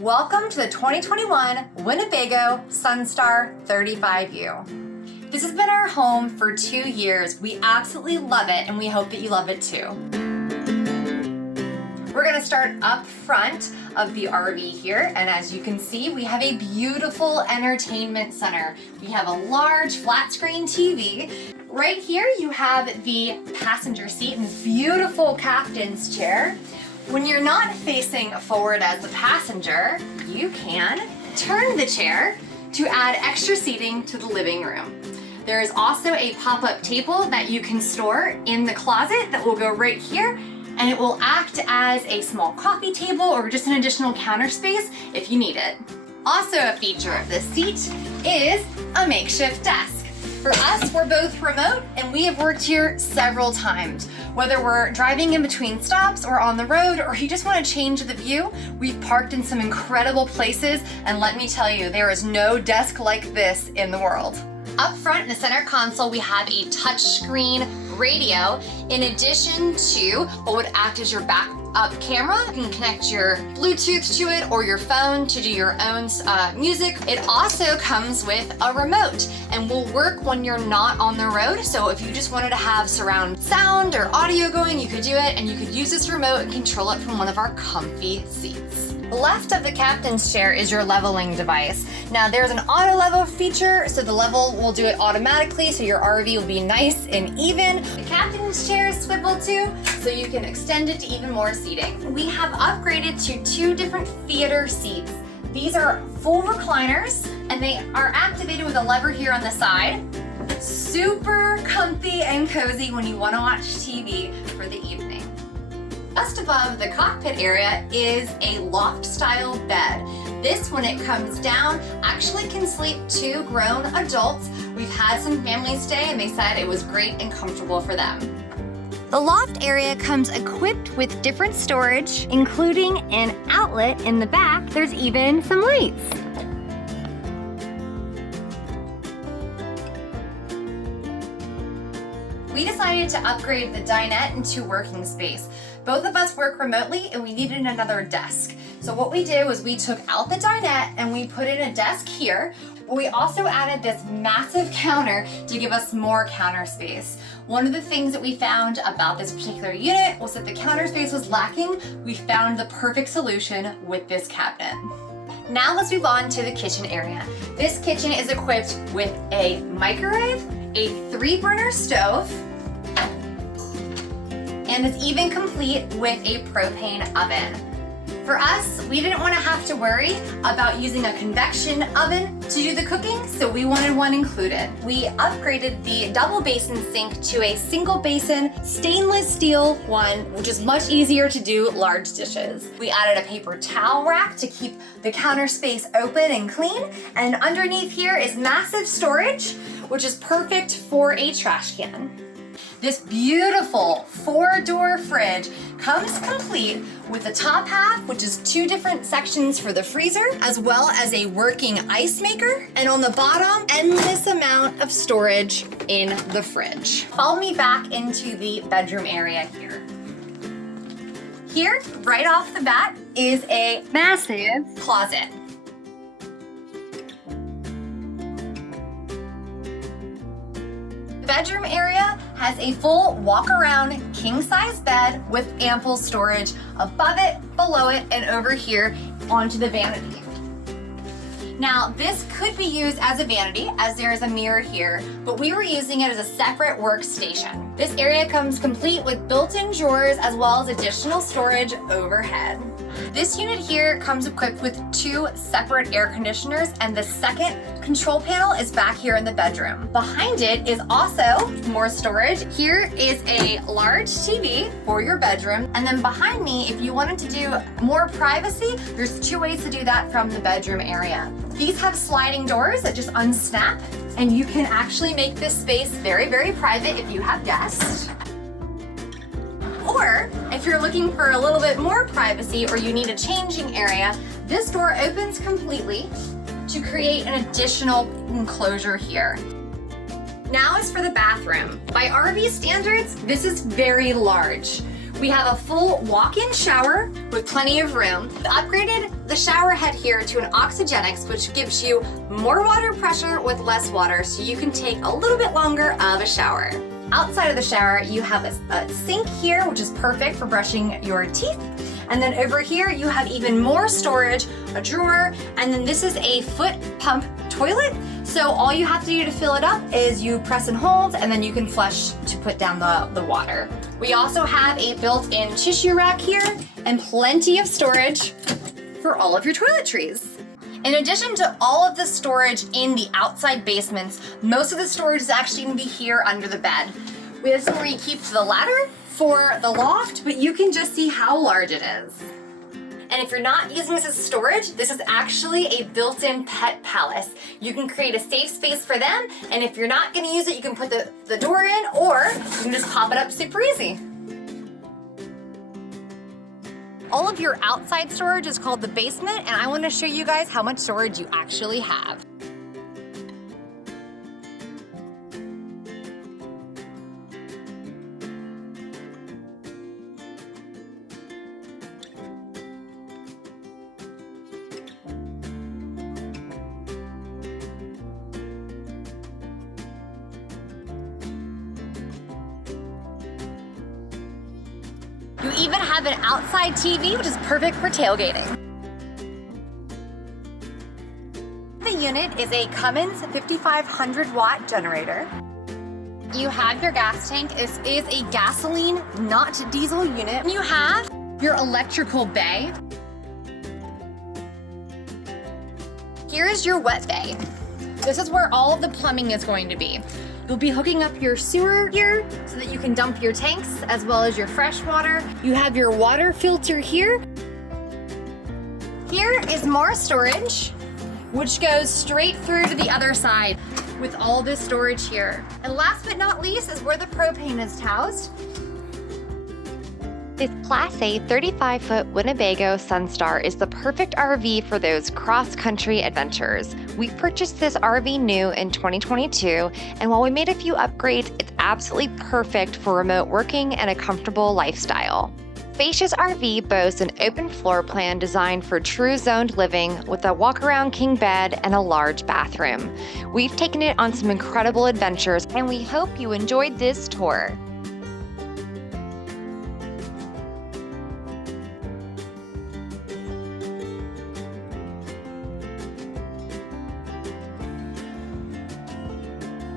Welcome to the 2021 Winnebago Sunstar 35U. This has been our home for 2 years. We absolutely love it, and we hope that you love it too. We're gonna start up front of the RV here, and as you can see, we have a beautiful entertainment center. We have a large flat screen TV. Right here, you have the passenger seat and this beautiful captain's chair. When you're not facing forward as the passenger, you can turn the chair to add extra seating to the living room. There is also a pop-up table that you can store in the closet that will go right here, and it will act as a small coffee table or just an additional counter space if you need it. Also a feature of this seat is a makeshift desk. For us, we're both remote and we have worked here several times. Whether we're driving in between stops or on the road, or you just want to change the view, we've parked in some incredible places, and let me tell you, there is no desk like this in the world. Up front in the center console, we have a touchscreen radio in addition to what would act as your backup camera. You can connect your Bluetooth to it or your phone to do your own music. It also comes with a remote and will work when you're not on the road. So if you just wanted to have surround sound or audio going, you could do it, and you could use this remote and control it from one of our comfy seats. Left of the captain's chair is your leveling device. Now there's an auto level feature, so the level will do it automatically, so your RV will be nice and even. The captain's chair is swivel too, so you can extend it to even more seating. We have upgraded to 2 different theater seats. These are full recliners, and they are activated with a lever here on the side. Super comfy and cozy when you want to watch TV for the evening. Just above the cockpit area is a loft style bed. This, when it comes down, actually can sleep 2 grown adults. We've had some families stay and they said it was great and comfortable for them. The loft area comes equipped with different storage, including an outlet in the back. There's even some lights. We decided to upgrade the dinette into working space. Both of us work remotely and we needed another desk. So what we did was we took out the dinette and we put in a desk here. We also added this massive counter to give us more counter space. One of the things that we found about this particular unit was that the counter space was lacking. We found the perfect solution with this cabinet. Now let's move on to the kitchen area. This kitchen is equipped with a microwave, a 3-burner stove, and is even complete with a propane oven. For us, we didn't want to have to worry about using a convection oven to do the cooking, so we wanted one included. We upgraded the double basin sink to a single basin stainless steel one, which is much easier to do large dishes. We added a paper towel rack to keep the counter space open and clean, and underneath here is massive storage, which is perfect for a trash can. This beautiful 4-door fridge comes complete with the top half, which is 2 different sections for the freezer, as well as a working ice maker, and on the bottom, endless amount of storage in the fridge. Follow me back into the bedroom area here. Here, right off the bat, is a massive closet. The bedroom area has a full walk-around king-size bed with ample storage above it, below it, and over here onto the vanity. Now, this could be used as a vanity, as there is a mirror here, but we were using it as a separate workstation. This area comes complete with built-in drawers as well as additional storage overhead. This unit here comes equipped with 2 separate air conditioners, and the second control panel is back here in the bedroom. Behind it is also more storage. Here is a large TV for your bedroom, and then behind me, if you wanted to do more privacy, there's 2 ways to do that from the bedroom area. These have sliding doors that just unsnap, and you can actually make this space very, very private if you have guests. Or if you're looking for a little bit more privacy or you need a changing area, this door opens completely to create an additional enclosure here. Now as for the bathroom. By RV standards, this is very large. We have a full walk-in shower with plenty of room. We upgraded the shower head here to an oxygenics, which gives you more water pressure with less water, so you can take a little bit longer of a shower. Outside of the shower, you have a sink here, which is perfect for brushing your teeth. And then over here, you have even more storage, a drawer, and then this is a foot pump toilet. So all you have to do to fill it up is you press and hold, and then you can flush to put down the water. We also have a built-in tissue rack here and plenty of storage for all of your toiletries. In addition to all of the storage in the outside basements, most of the storage is actually gonna be here under the bed. This is where you keep the ladder for the loft, but you can just see how large it is. And if you're not using this as storage, this is actually a built-in pet palace. You can create a safe space for them, and if you're not gonna use it, you can put the door in, or you can just pop it up super easy. All of your outside storage is called the basement, and I want to show you guys how much storage you actually have. You even have an outside TV, which is perfect for tailgating. The unit is a Cummins 5500 watt generator. You have your gas tank. This is a gasoline, not diesel unit. You have your electrical bay. Here's your wet bay. This is where all of the plumbing is going to be. You'll be hooking up your sewer here so that you can dump your tanks as well as your fresh water. You have your water filter here. Here is more storage, which goes straight through to the other side with all this storage here. And last but not least is where the propane is housed. This Class A 35-foot Winnebago Sunstar is the perfect RV for those cross-country adventures. We purchased this RV new in 2022, and while we made a few upgrades, it's absolutely perfect for remote working and a comfortable lifestyle. Spacious RV boasts an open floor plan designed for true zoned living with a walk-around king bed and a large bathroom. We've taken it on some incredible adventures, and we hope you enjoyed this tour.